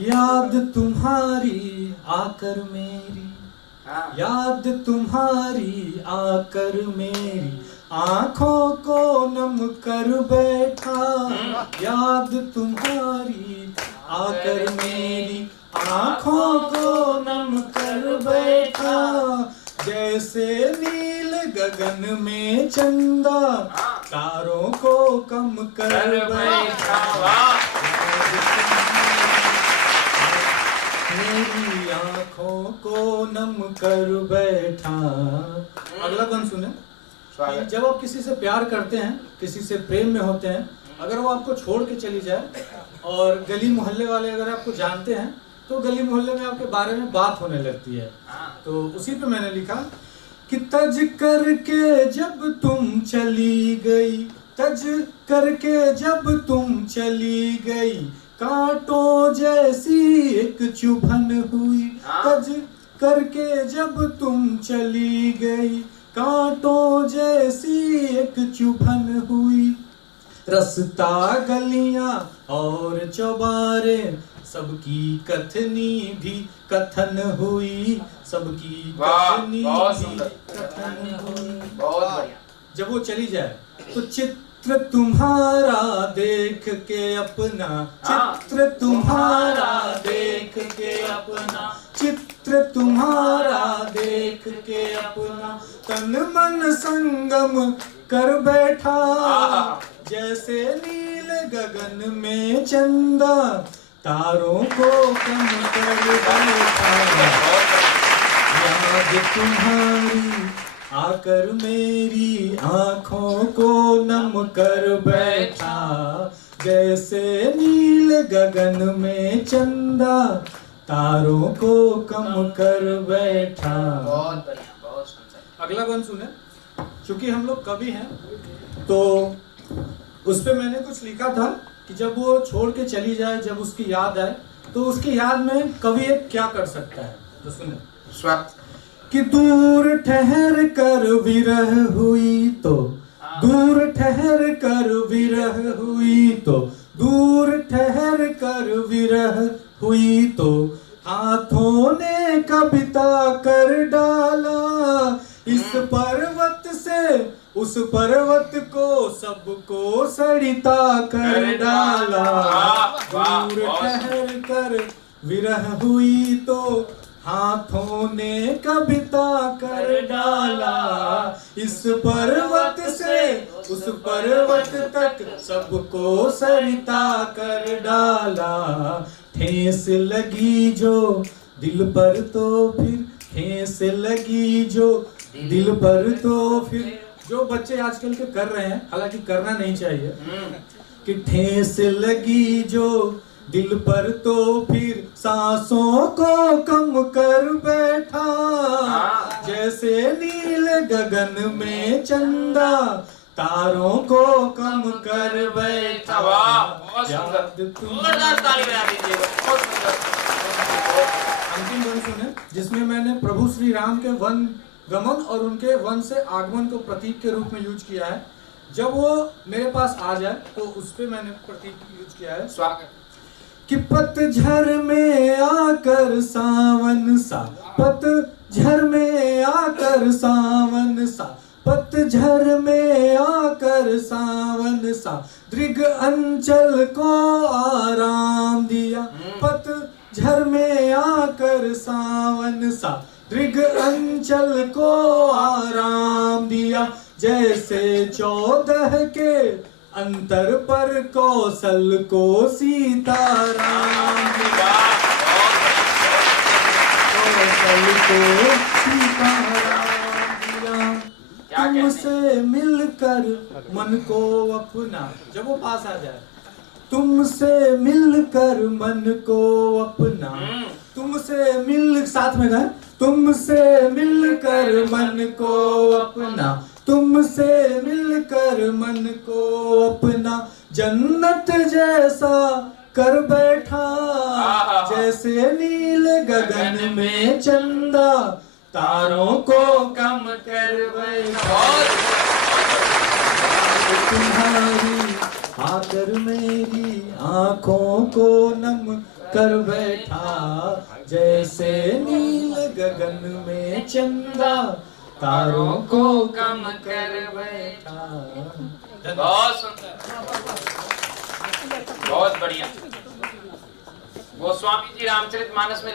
याद तुम्हारी आकर मेरी, याद तुम्हारी आकर मेरी आंखों को नम कर बैठा। याद तुम्हारी आकर मेरी आंखों को नम कर बैठा। जैसे नील गगन में चंदा तारों को कम कर बैठा। मेरी आंखों को नम कर बैठा। अगला गाना सुने। जब आप किसी से प्यार करते हैं, किसी से प्रेम में होते हैं, अगर वो आपको छोड़ के चली जाए और गली मोहल्ले वाले अगर आपको जानते हैं तो गली मोहल्ले में आपके बारे में बात होने लगती है। तो उसी पे मैंने लिखा कि तज करके जब तुम चली गई, तज करके जब तुम चली गई, कांटों जैसी एक चुभन हुई। तज करके जब तुम चली गई, कांटों जैसी एक चुभन हुई। रास्ता गलियां और चौबारे सबकी कथनी भी कथन हुई। सबकी कथनी भी कथन हुई। बहुत बढ़िया। जब वो चली जाए तो चित्र तुम्हारा देख के अपना, चित्र तुम्हारा देख के अपना, चित्र तुम्हारा देख के अपना, तन मन संगम कर बैठा। जैसे नील गगन में चंदा तारों को कम कर बैठा। याद तुम्हारी आकर मेरी आंखों को नम कर बैठा। जैसे नील गगन में चंदा तारों को कम कर बैठा। बहुत बढ़िया, बहुत सुंदर। अगला गाना सुने। चूंकि हम लोग कवि हैं तो उस पे मैंने कुछ लिखा था कि जब वो छोड़ के चली जाए, जब उसकी याद आए तो उसकी याद में कवि एक क्या कर सकता है। तो सुने। कि दूर ठहर कर विरह हुई तो, दूर ठहर कर विरह हुई तो, दूर ठहर कर विरह हुई तो, हाथों ने कविता कर डाला। इस पर्वत से उस पर्वत को सबको सरिता कर डाला। दूर ठहर कर विरह हुई तो, हाथों ने कविता कर डाला। इस पर्वत से उस पर्वत तक सबको सरिता कर डाला। ठेस लगी जो दिल पर तो फिर, ठेस लगी जो दिल पर तो फिर, जो बच्चे आजकल के कर रहे हैं, हालांकि करना नहीं चाहिए, कि ठेस लगी जो दिल पर तो फिर सांसों को कम कर बैठा। जैसे नील गगन में चंदा तारों को कम कर बैठा। याद अंतिम वन सुने जिसमें मैंने प्रभु श्री राम के वन गमन और उनके वन से आगमन को प्रतीक के रूप में यूज किया है। जब वो मेरे पास आ जाए तो उस पे मैंने प्रतीक यूज किया है। स्वागत। कि पतझर में आकर सावन सा, पतझर में आकर सावन सा, पतझर में आकर सावन सा, दृग अंचल को आराम दिया। पतझर में आकर सावन सा, दृग अंचल को आराम दिया। जैसे 14 के अंतर पर कौशल को सीताराम दिया। कौशल को सीताराम दिया। तुमसे मिलकर मन को अपना, जब वो पास आ जाए, तुमसे मिलकर मन को अपना, तुमसे मिल, साथ में गाएं, तुमसे मिलकर मन को अपना, तुमसे मिलकर मन को अपना, जन्नत जैसा कर बैठा। जैसे नील गगन में चंदा तारों को कम कर बैठा। तुम्हारी आकर मेरी आंखों को नम कर बैठा, जैसे नील गगन में चंदा तारों को कम कर बैठा। बहुत सुंदर, बहुत बढ़िया। गोस्वामी जी रामचरितमानस में